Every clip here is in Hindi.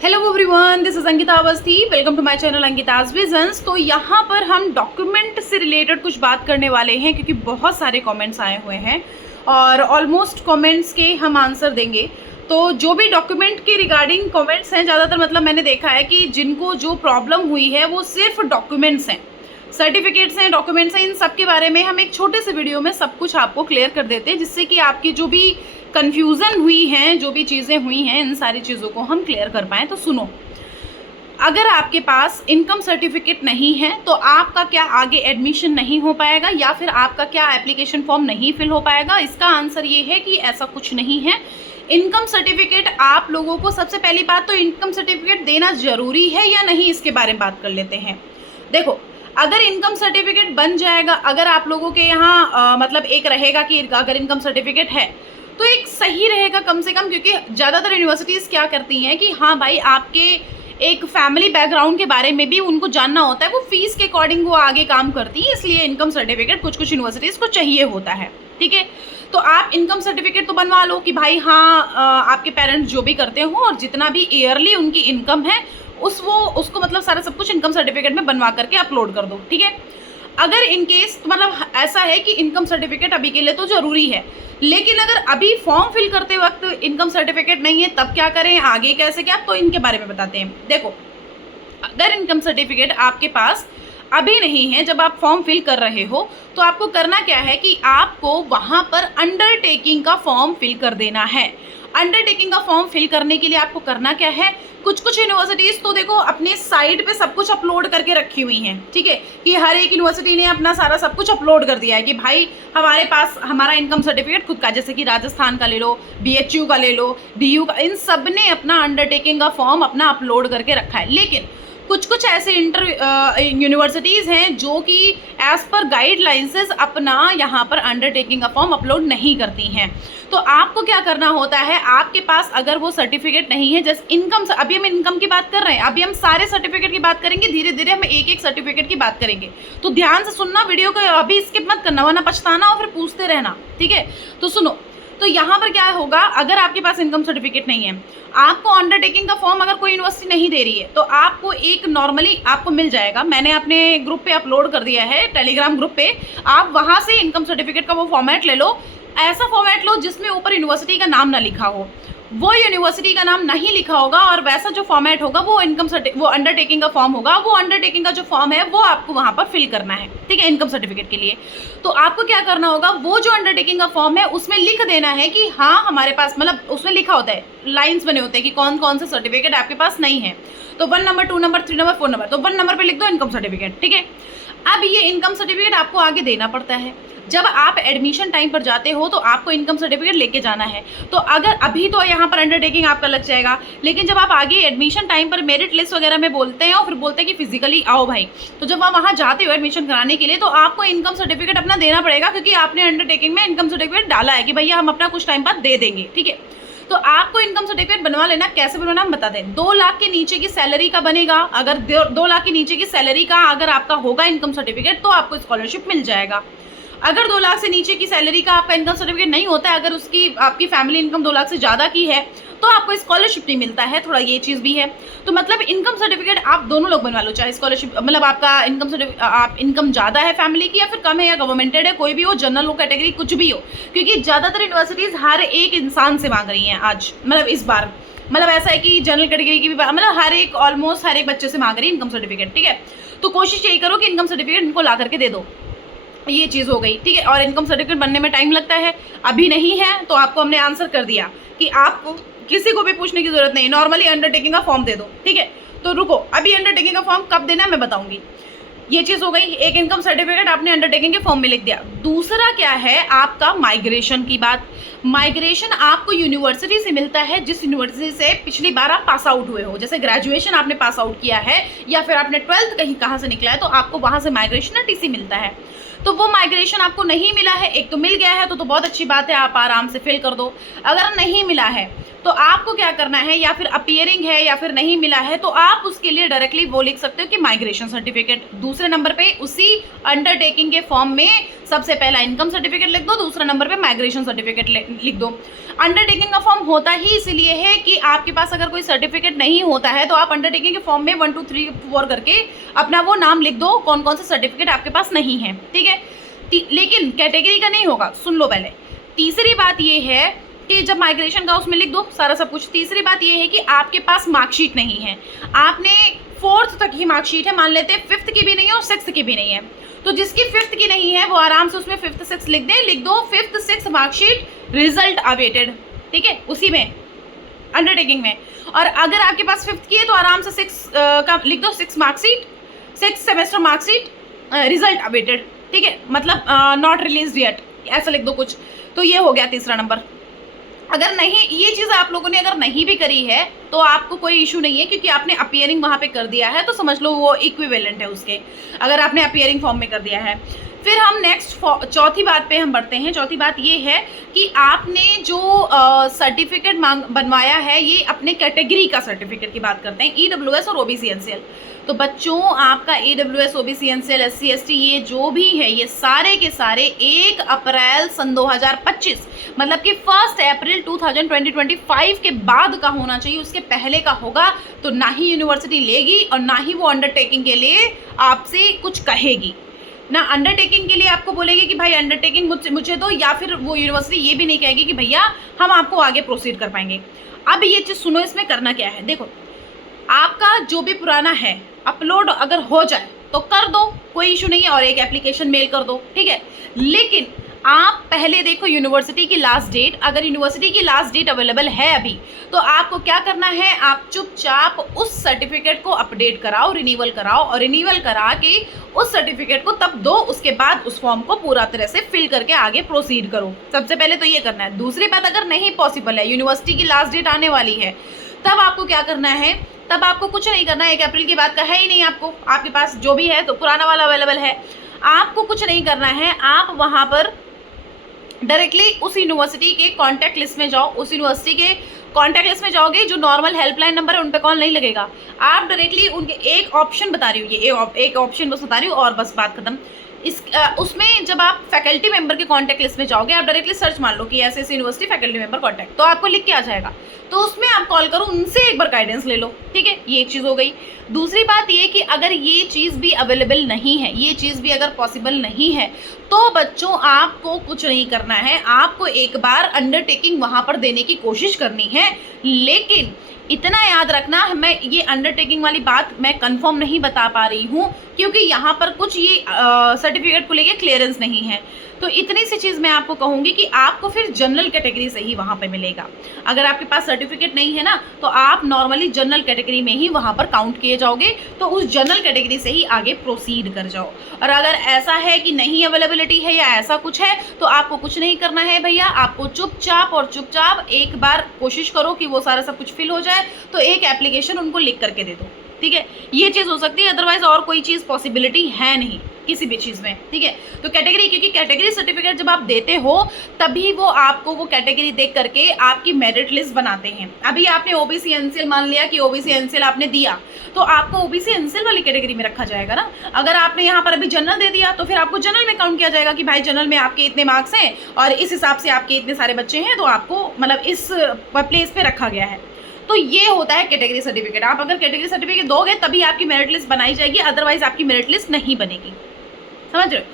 Hello everyone, this is Ankita Awasthi. Welcome to my channel Ankita's visions. तो यहाँ पर हम डॉक्यूमेंट से रिलेटेड कुछ बात करने वाले हैं क्योंकि बहुत सारे कमेंट्स आए हुए हैं और ऑलमोस्ट कमेंट्स के हम आंसर देंगे। तो जो भी डॉक्यूमेंट के रिगार्डिंग कमेंट्स हैं, ज़्यादातर मतलब मैंने देखा है कि जिनको जो प्रॉब्लम हुई है वो सिर्फ डॉक्यूमेंट्स हैं, सर्टिफिकेट्स हैं, डॉक्यूमेंट्स हैं। इन सब के बारे में हम एक छोटे से वीडियो में सब कुछ आपको क्लियर कर देते हैं, जिससे कि आपकी जो भी कन्फ्यूज़न हुई हैं, जो भी चीज़ें हुई हैं, इन सारी चीज़ों को हम क्लियर कर पाएँ। तो सुनो, अगर आपके पास इनकम सर्टिफिकेट नहीं है तो आपका क्या आगे एडमिशन नहीं हो पाएगा या फिर आपका क्या एप्लीकेशन फॉर्म नहीं फिल हो पाएगा? इसका आंसर ये है कि ऐसा कुछ नहीं है। इनकम सर्टिफिकेट आप लोगों को, सबसे पहली बात तो इनकम सर्टिफिकेट देना ज़रूरी है या नहीं, इसके बारे में बात कर लेते हैं। देखो, अगर इनकम सर्टिफिकेट बन जाएगा, अगर आप लोगों के यहाँ मतलब एक रहेगा कि अगर इनकम सर्टिफिकेट है तो एक सही रहेगा कम से कम, क्योंकि ज़्यादातर यूनिवर्सिटीज़ क्या करती हैं कि हाँ भाई, आपके एक फैमिली बैकग्राउंड के बारे में भी उनको जानना होता है, वो फीस के अकॉर्डिंग वो आगे काम करती हैं, इसलिए इनकम सर्टिफिकेट कुछ कुछ यूनिवर्सिटीज़ को चाहिए होता है। ठीक है, तो आप इनकम सर्टिफिकेट तो बनवा लो कि भाई हाँ, आपके पेरेंट्स जो भी करते हो और जितना भी ईयरली उनकी इनकम है उसको मतलब सारा सब कुछ इनकम सर्टिफिकेट में बनवा करके अपलोड कर दो। ठीक है, अगर इन केस तो मतलब ऐसा है कि इनकम सर्टिफिकेट अभी के लिए तो ज़रूरी है, लेकिन अगर अभी फॉर्म फिल करते वक्त इनकम सर्टिफिकेट नहीं है तब क्या करें, आगे कैसे क्या, तो इनके बारे में बताते हैं। देखो, अगर इनकम सर्टिफिकेट आपके पास अभी नहीं है, जब आप फॉर्म फिल कर रहे हो, तो आपको करना क्या है कि आपको वहाँ पर अंडरटेकिंग का फॉर्म फिल कर देना है। अंडरटेकिंग का फॉर्म फिल करने के लिए आपको करना क्या है, कुछ कुछ यूनिवर्सिटीज़ तो देखो अपने साइट पे सब कुछ अपलोड करके रखी हुई हैं। ठीक है, कि हर एक यूनिवर्सिटी ने अपना सारा सब कुछ अपलोड कर दिया है कि भाई हमारे पास हमारा इनकम सर्टिफिकेट खुद का, जैसे कि राजस्थान का ले लो, BHU का ले लो, DU का, इन सब ने अपना अंडरटेकिंग का फॉर्म अपना अपलोड करके रखा है। लेकिन कुछ कुछ ऐसे यूनिवर्सिटीज़ हैं जो कि एज़ पर गाइडलाइंसेस अपना यहाँ पर अंडरटेकिंग का फॉर्म अपलोड नहीं करती हैं। तो आपको क्या करना होता है, आपके पास अगर वो सर्टिफिकेट नहीं है, जैसे इनकम, अभी हम इनकम की बात कर रहे हैं, अभी हम सारे सर्टिफिकेट की बात करेंगे, धीरे धीरे हम एक एक सर्टिफिकेट की बात करेंगे। तो ध्यान से सुनना वीडियो को, अभी स्किप मत करना वरना पछताना और फिर पूछते रहना। ठीक है, तो सुनो, तो यहाँ पर क्या होगा, अगर आपके पास इनकम सर्टिफिकेट नहीं है, आपको अंडरटेकिंग का फॉर्म अगर कोई यूनिवर्सिटी नहीं दे रही है, तो आपको एक नॉर्मली आपको मिल जाएगा। मैंने अपने ग्रुप पे अपलोड कर दिया है, टेलीग्राम ग्रुप पे, आप वहाँ से इनकम सर्टिफिकेट का वो फॉर्मेट ले लो। ऐसा फॉर्मेट लो जिसमें ऊपर यूनिवर्सिटी का नाम ना लिखा हो, वो यूनिवर्सिटी का नाम नहीं लिखा होगा, और वैसा जो फॉर्मेट होगा वो वो अंडरटेकिंग का फॉर्म होगा। वो अंडरटेकिंग का जो फॉर्म है वो आपको वहाँ पर फिल करना है। ठीक है, इनकम सर्टिफिकेट के लिए तो आपको क्या करना होगा, वो जो अंडरटेकिंग का फॉर्म है उसमें लिख देना है कि हाँ हमारे पास, मतलब उसमें लिखा होता है, लाइन्स बने होते हैं कि कौन कौन से सर्टिफिकेट आपके पास नहीं है। तो 1 नंबर, 2 नंबर, 3 नंबर, 4 नंबर, तो 1 नंबर पर लिख दो इनकम सर्टिफिकेट। ठीक है, अब ये इनकम सर्टिफिकेट आपको आगे देना पड़ता है। जब आप एडमिशन टाइम पर जाते हो तो आपको इनकम सर्टिफिकेट लेके जाना है। तो अगर अभी तो यहाँ पर अंडरटेकिंग आपका लग जाएगा, लेकिन जब आप आगे एडमिशन टाइम पर मेरिट लिस्ट वगैरह में बोलते हैं और फिर बोलते हैं कि फिजिकली आओ भाई, तो जब आप वहाँ जाते हो एडमिशन कराने के लिए, तो आपको इनकम सर्टिफिकेट अपना देना पड़ेगा, क्योंकि आपने अंडरटेकिंग में इनकम सर्टिफिकेट डाला है कि भैया हम अपना कुछ टाइम बाद दे देंगे। ठीक है, तो आपको इनकम सर्टिफिकेट बनवा लेना। कैसे बनवाना हम बता दें। 2 लाख के नीचे की सैलरी का बनेगा। अगर 2 लाख के नीचे की सैलरी का अगर आपका होगा इनकम सर्टिफिकेट, तो आपको स्कॉलरशिप मिल जाएगा। अगर 2 लाख से नीचे की सैलरी का आपका इनकम सर्टिफिकेट नहीं होता है, अगर उसकी आपकी फैमिली इनकम 2 लाख से ज़्यादा की है, तो आपको स्कॉलरशिप नहीं मिलता है। थोड़ा ये चीज़ भी है। तो मतलब इनकम सर्टिफिकेट आप दोनों लोग बनवा लो, चाहे स्कॉलरशिप, मतलब आपका इनकम सर्टिफिकेट, आप इनकम ज़्यादा है फैमिली की या फिर कम है, या गवर्नमेंटेड है, कोई भी हो, जनरल हो, कैटेगरी कुछ भी हो, क्योंकि ज़्यादातर यूनिवर्सिटीज़ हर एक इंसान से मांग रही हैं आज, मतलब इस बार, मतलब ऐसा है कि जनरल कैटेगरी की भी, मतलब हर एक, ऑलमोस्ट हर एक बच्चे से मांग रही है इनकम सर्टिफिकेट। ठीक है, तो कोशिश यही करो कि इनकम सर्टिफिकेट इनको ला करके दे दो। ये चीज़ हो गई। ठीक है, और इनकम सर्टिफिकेट बनने में टाइम लगता है, अभी नहीं है तो आपको हमने आंसर कर दिया कि आपको किसी को भी पूछने की जरूरत नहीं, नॉर्मली अंडरटेकिंग का फॉर्म दे दो। ठीक है, तो रुको, अभी अंडरटेकिंग का फॉर्म कब देना है मैं बताऊंगी। ये चीज़ हो गई, एक इनकम सर्टिफिकेट आपने अंडरटेकिंग के फॉर्म में लिख दिया। दूसरा क्या है, आपका माइग्रेशन की बात। माइग्रेशन आपको यूनिवर्सिटी से मिलता है जिस यूनिवर्सिटी से पिछली बार आप पास आउट हुए हो। जैसे ग्रेजुएशन आपने पास आउट किया है या फिर आपने 12th कहीं कहाँ से निकला है, तो आपको वहाँ से माइग्रेशन TC मिलता है। तो वो माइग्रेशन आपको नहीं मिला है, एक तो मिल गया है तो बहुत अच्छी बात है, आप आराम से फिल कर दो। अगर नहीं मिला है तो आपको क्या करना है, या फिर अपीयरिंग है या फिर नहीं मिला है, तो आप उसके लिए डायरेक्टली वो लिख सकते हो कि माइग्रेशन सर्टिफिकेट। दूसरे नंबर पे उसी अंडरटेकिंग के फॉर्म में सबसे सबसे पहला इनकम सर्टिफिकेट लिख दो, दूसरा नंबर पे माइग्रेशन सर्टिफिकेट लिख दो। अंडरटेकिंग का फॉर्म होता ही इसलिए है कि आपके पास अगर कोई सर्टिफिकेट नहीं होता है तो आप अंडरटेकिंग के फॉर्म में 1 2 3 4 करके अपना वो नाम लिख दो कौन कौन से सर्टिफिकेट आपके पास नहीं है, ठीक है। लेकिन कैटेगरी का नहीं होगा, सुन लो पहले। तीसरी बात ये है कि जब माइग्रेशन का उसमें लिख दो सारा सब कुछ। तीसरी बात ये है कि आपके पास मार्कशीट नहीं है, आपने 4th तक ही मार्कशीट है, मान लेते हैं 5th की भी नहीं है और 6th की भी नहीं है, तो जिसकी 5th की नहीं है वो आराम से उसमें 5th 6th लिख दें, लिख दो 5th 6th marksheet result awaited, ठीक है, उसी में अंडरटेकिंग में। और अगर आपके पास 5th की है तो आराम से 6 का लिख दो, 6 marksheet 6 semester marksheet result awaited, ठीक है, मतलब नॉट रिलीज येट, ऐसा लिख दो कुछ। तो ये हो गया तीसरा नंबर। अगर नहीं, ये चीज़ आप लोगों ने अगर नहीं भी करी है तो आपको कोई इशू नहीं है, क्योंकि आपने अपीयरिंग वहाँ पे कर दिया है, तो समझ लो वो इक्विवेलेंट है उसके, अगर आपने अपीयरिंग फॉर्म में कर दिया है। फिर हम नेक्स्ट चौथी बात पे हम बढ़ते हैं। चौथी बात ये है कि आपने जो सर्टिफिकेट बनवाया है, ये अपने कैटेगरी का सर्टिफिकेट की बात करते हैं, EWS और OBC NCL। तो बच्चों, आपका EWS OBC NCL SC ST ये जो भी है, ये सारे के सारे 1 अप्रैल सन 2025 मतलब कि 1 अप्रैल 2025 के बाद का होना चाहिए, उसके पहले का होगा तो ना ही यूनिवर्सिटी लेगी और ना ही वो अंडरटेकिंग के लिए आपसे कुछ कहेगी, ना अंडरटेकिंग के लिए आपको बोलेगी कि भाई अंडरटेकिंग मुझे दो, या फिर वो यूनिवर्सिटी ये भी नहीं कहेगी कि भैया हम आपको आगे प्रोसीड कर पाएंगे। अब ये चीज़ सुनो, इसमें करना क्या है, देखो आपका जो भी पुराना है अपलोड अगर हो जाए तो कर दो, कोई इशू नहीं है, और एक एप्लीकेशन मेल कर दो, ठीक है। लेकिन आप पहले देखो यूनिवर्सिटी की लास्ट डेट, अगर यूनिवर्सिटी की लास्ट डेट अवेलेबल है अभी, तो आपको क्या करना है, आप चुपचाप उस सर्टिफिकेट को अपडेट कराओ, रिन्यूअल कराओ, और रिन्यूअल करा के उस सर्टिफिकेट को तब दो, उसके बाद उस फॉर्म को पूरा तरह से फिल करके आगे प्रोसीड करो। सबसे पहले तो ये करना है। दूसरी बात, अगर नहीं पॉसिबल है, यूनिवर्सिटी की लास्ट डेट आने वाली है, तब आपको क्या करना है, तब आपको कुछ नहीं करना है, 1 अप्रैल की बात का है ही नहीं आपको, आपके पास जो भी है तो पुराना वाला अवेलेबल है, आपको कुछ नहीं करना है, आप वहाँ पर डायरेक्टली उस यूनिवर्सिटी के कॉन्टैक्ट लिस्ट में जाओ, उस यूनिवर्सिटी के कॉन्टैक्ट लिस्ट में जाओगे, जो नॉर्मल हेल्पलाइन नंबर है उन पे कॉल नहीं लगेगा, आप डायरेक्टली उनके एक ऑप्शन बता रही हूँ, ये एक ऑप्शन बस बता रही हूँ और बस बात खत्म। उसमें जब आप फैकल्टी मेंबर के कॉन्टैक्ट लिस्ट में जाओगे, आप डायरेक्टली सर्च मान लो कि ऐसे ऐसे यूनिवर्सिटी फैकल्टी मेंबर कॉन्टैक्ट, तो आपको लिख के आ जाएगा, तो उसमें आप कॉल करो, उनसे एक बार गाइडेंस ले लो, ठीक है, ये एक चीज़ हो गई। दूसरी बात ये कि अगर ये चीज़ भी अवेलेबल नहीं है, ये चीज़ भी अगर पॉसिबल नहीं है, तो बच्चों आपको कुछ नहीं करना है, आपको एक बार अंडरटेकिंग वहाँ पर देने की कोशिश करनी है। लेकिन इतना याद रखना, मैं ये अंडरटेकिंग वाली बात मैं कंफर्म नहीं बता पा रही हूँ, क्योंकि यहाँ पर कुछ ये सर्टिफिकेट को लेके क्लियरेंस नहीं है। तो इतनी सी चीज़ मैं आपको कहूँगी कि आपको फिर जनरल कैटेगरी से ही वहाँ पे मिलेगा। अगर आपके पास सर्टिफिकेट नहीं है ना, तो आप नॉर्मली जनरल कैटेगरी में ही वहाँ पर काउंट किए जाओगे, तो उस जनरल कैटेगरी से ही आगे प्रोसीड कर जाओ। और अगर ऐसा है कि नहीं अवेलेबिलिटी है या ऐसा कुछ है, तो आपको कुछ नहीं करना है भैया, आपको चुपचाप एक बार कोशिश करो कि वो सारा सब कुछ फिल हो जाए, तो एक एप्लीकेशन उनको लिख करके दे दो, ठीक है, ये चीज़ हो सकती है, अदरवाइज और कोई चीज़ पॉसिबिलिटी है नहीं किसी भी चीज़ में, ठीक है। तो कैटेगरी, क्योंकि कैटेगरी सर्टिफिकेट जब आप देते हो तभी वो आपको वो कैटेगरी देख करके आपकी मेरिट लिस्ट बनाते हैं। अभी आपने OBC NCL मान लिया कि OBC NCL आपने दिया, तो आपको OBC NCL वाली कैटेगरी में रखा जाएगा ना। अगर आपने यहाँ पर अभी जनरल दे दिया, तो फिर आपको जनरल में काउंट किया जाएगा कि भाई जनरल में आपके इतने मार्क्स हैं और इस हिसाब से आपके इतने सारे बच्चे हैं, तो आपको मतलब इस प्लेस पे रखा गया है। तो ये होता है कैटेगरी सर्टिफिकेट। आप अगर कैटेगरी सर्टिफिकेट दोगे तभी आपकी मेरिट लिस्ट बनाई जाएगी, अदरवाइज आपकी मेरिट लिस्ट नहीं बनेगी, समझ रहे हो।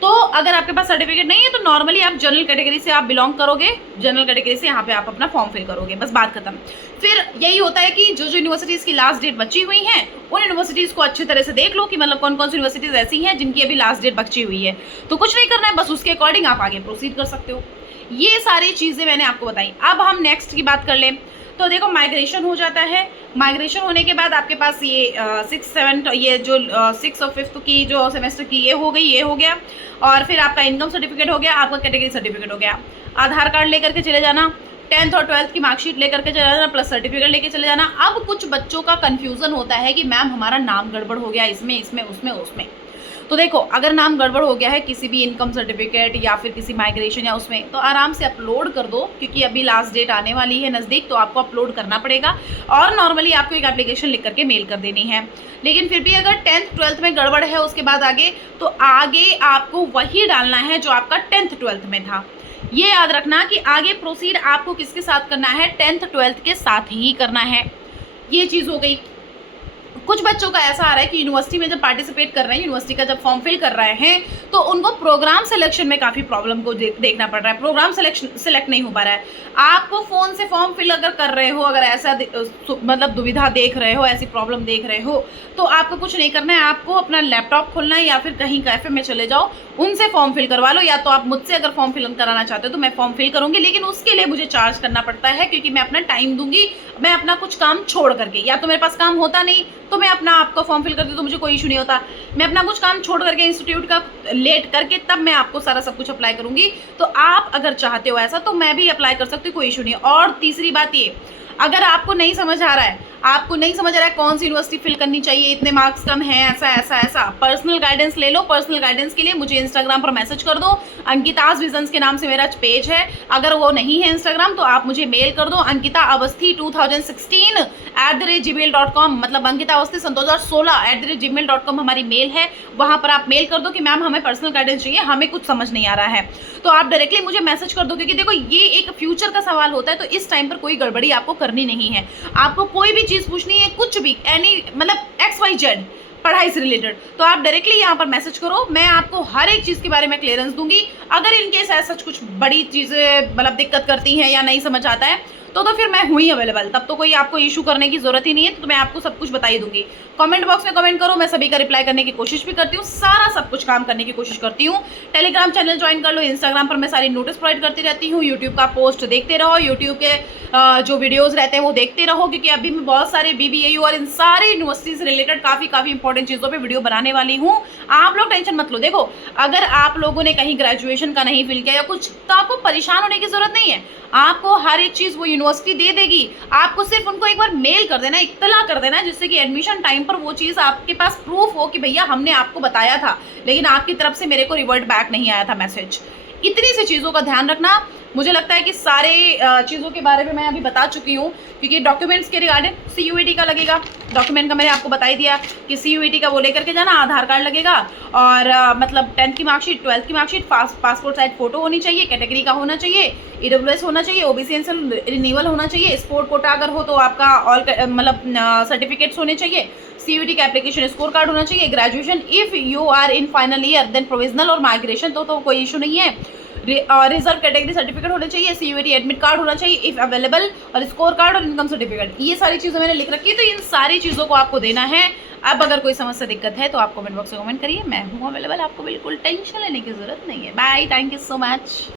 तो अगर आपके पास सर्टिफिकेट नहीं है तो नॉर्मली आप जनरल कैटेगरी से आप बिलोंग करोगे, जनरल कैटेगरी से यहाँ पे आप अपना फॉर्म फिल करोगे, बस बात खत्म। फिर यही होता है कि जो जो यूनिवर्सिटीज़ की लास्ट डेट बची हुई हैं, उन यूनिवर्सिटीज़ को अच्छी तरह से देख लो कि मतलब कौन कौन सी यूनिवर्सिटीज़ ऐसी हैं जिनकी अभी लास्ट डेट बची हुई है। तो कुछ नहीं करना है, बस उसके अकॉर्डिंग आप आगे प्रोसीड कर सकते हो। ये सारी चीज़ें मैंने आपको बताई। अब हम नेक्स्ट की बात कर लें तो देखो, माइग्रेशन हो जाता है। माइग्रेशन होने के बाद आपके पास ये 6, 7 ये जो 6 और 5 की जो सेमेस्टर की ये हो गई, ये हो गया। और फिर आपका इनकम सर्टिफिकेट हो गया, आपका कैटेगरी सर्टिफिकेट हो गया। आधार कार्ड लेकर के चले जाना, 10th और 12th की मार्कशीट लेकर के चले जाना, प्लस सर्टिफिकेट लेके चले जाना। अब कुछ बच्चों का कन्फ्यूज़न होता है कि मैम हमारा नाम गड़बड़ हो गया इसमें, उसमें। तो देखो, अगर नाम गड़बड़ हो गया है किसी भी इनकम सर्टिफिकेट या फिर किसी माइग्रेशन या उसमें, तो आराम से अपलोड कर दो, क्योंकि अभी लास्ट डेट आने वाली है नज़दीक, तो आपको अपलोड करना पड़ेगा। और नॉर्मली आपको एक एप्लीकेशन लिख करके मेल कर देनी है। लेकिन फिर भी अगर 10th 12th में गड़बड़ है उसके बाद आगे, तो आगे आपको वही डालना है जो आपका 10th 12th में था। ये याद रखना कि आगे प्रोसीड आपको किसके साथ करना है, 10th 12th के साथ ही करना है। ये चीज़ हो गई। कुछ बच्चों का ऐसा आ रहा है कि यूनिवर्सिटी में जब पार्टिसिपेट कर रहे हैं, यूनिवर्सिटी का जब फॉर्म फिल कर रहे हैं, तो उनको प्रोग्राम सिलेक्शन में काफ़ी प्रॉब्लम को देखना पड़ रहा है। प्रोग्राम सिलेक्ट नहीं हो पा रहा है। आपको फ़ोन से फॉर्म फिल अगर कर रहे हो, अगर ऐसा मतलब दुविधा देख रहे हो, ऐसी प्रॉब्लम देख रहे हो, तो आपको कुछ नहीं करना है। आपको अपना लैपटॉप खोलना है या फिर कहीं कैफे में चले जाओ, उनसे फॉर्म फिल करवा लो। या तो आप मुझसे अगर फॉर्म फिल कराना चाहते हो तो मैं फॉर्म फिल करूँगी, लेकिन उसके लिए मुझे चार्ज करना पड़ता है, क्योंकि मैं अपना टाइम दूंगी, मैं अपना कुछ काम छोड़ करके। या तो मेरे पास काम होता नहीं तो मैं अपना आपका फॉर्म फिल करती, तो मुझे कोई इशू नहीं होता। मैं अपना कुछ काम छोड़ करके, इंस्टीट्यूट का लेट करके, तब मैं आपको सारा सब कुछ अप्लाई करूंगी। तो आप अगर चाहते हो ऐसा, तो मैं भी अप्लाई कर सकती हूँ, कोई इशू नहीं। और तीसरी बात ये, अगर आपको नहीं समझ आ रहा है, कौन सी यूनिवर्सिटी फिल करनी चाहिए, इतने मार्क्स कम हैं, ऐसा, पर्सनल गाइडेंस ले लो। पर्सनल गाइडेंस के लिए मुझे इंस्टाग्राम पर मैसेज कर दो। अंकिताज विजन्स के नाम से मेरा पेज है। अगर वो नहीं है इंस्टाग्राम, तो आप मुझे मेल कर दो, ankitaawasthi2016@gmail.com, मतलब अंकिता अवस्थी 2016@gmail.com हमारी मेल है। वहाँ पर आप मेल कर दो कि मैम हमें पर्सनल गाइडेंस चाहिए, हमें कुछ समझ नहीं आ रहा है। तो आप डायरेक्टली मुझे मैसेज कर दो, क्योंकि देखो ये एक फ्यूचर का सवाल होता है, तो इस टाइम पर कोई गड़बड़ी आपको करनी नहीं है। आपको कोई भी चीज़ पूछनी है, कुछ भी, एनी मतलब XYZ पढ़ाई से रिलेटेड, तो आप डायरेक्टली यहाँ पर मैसेज करो। मैं आपको हर एक चीज़ के बारे में क्लियरेंस दूंगी। अगर इनकेस ऐसा कुछ बड़ी चीज़ें मतलब दिक्कत करती हैं या नहीं समझ आता है, तो फिर मैं हुई अवेलेबल, तब तो कोई आपको इशू करने की जरूरत ही नहीं है। तो मैं आपको सब कुछ बता ही दूंगी। कमेंट बॉक्स में कमेंट करो, मैं सभी का रिप्लाई करने की कोशिश भी करती हूँ, सारा सब कुछ काम करने की कोशिश करती हूँ। टेलीग्राम चैनल ज्वाइन कर लो, इंस्टाग्राम पर मैं सारी नोटिस प्रोवाइड करती रहती हूँ। यूट्यूब का पोस्ट देखते रहो, यूट्यूब के जो वीडियोज़ रहते हैं वो देखते रहो, क्योंकि अभी मैं बहुत सारे BBAU और इन सारे यूनिवर्सिटी से रिलेटेड काफ़ी इंपॉर्टेंट चीज़ों पर वीडियो बनाने वाली हूँ। आप लोग टेंशन मत लो। देखो, अगर आप लोगों ने कहीं ग्रेजुएशन का नहीं फिल किया या कुछ, तो आपको परेशान होने की जरूरत नहीं है। आपको हर एक चीज़ वो यूनिवर्सिटी दे देगी। आपको सिर्फ उनको एक बार मेल कर देना, इत्तला कर देना, जिससे कि एडमिशन टाइम पर वो चीज़ आपके पास प्रूफ हो कि भैया हमने आपको बताया था, लेकिन आपकी तरफ से मेरे को रिवर्ट बैक नहीं आया था मैसेज। इतनी सी चीज़ों का ध्यान रखना। मुझे लगता है कि सारे चीज़ों के बारे में मैं अभी बता चुकी हूँ, क्योंकि डॉक्यूमेंट्स के रिगार्डिंग CUET का लगेगा। डॉक्यूमेंट का मैंने आपको बता ही दिया कि CUET का वो लेकर के जाना, आधार कार्ड लगेगा, और मतलब 10th की मार्कशीट, 12th की मार्कशीट, पासपोर्ट साइज फ़ोटो होनी चाहिए, कैटेगरी का होना चाहिए, EWS होना चाहिए, OBC रिन्यूअल होना चाहिए, स्पोर्ट कोटा अगर हो तो आपका ऑल मतलब सर्टिफिकेट्स होने चाहिए, CUET का एप्लीकेशन स्कोर कार्ड होना चाहिए, graduation if you are in final year, then provisional और माइग्रेशन तो कोई इशू नहीं है। रिजर्व कैटेगरी सर्टिफिकेट होना चाहिए, CUET एडमिट कार्ड होना चाहिए इफ़ अवेलेबल, और स्कोर कार्ड और इनकम सर्टिफिकेट। ये सारी चीज़ें मैंने लिख रखी है, तो इन सारी चीज़ों को आपको देना है। अब अगर कोई समस्या दिक्कत है तो आप कमेंट बॉक्स में कमेंट करिए, मैं हूँ अवेलेबल, आपको बिल्कुल टेंशन लेने की ज़रूरत नहीं है। Bye, thank you so much.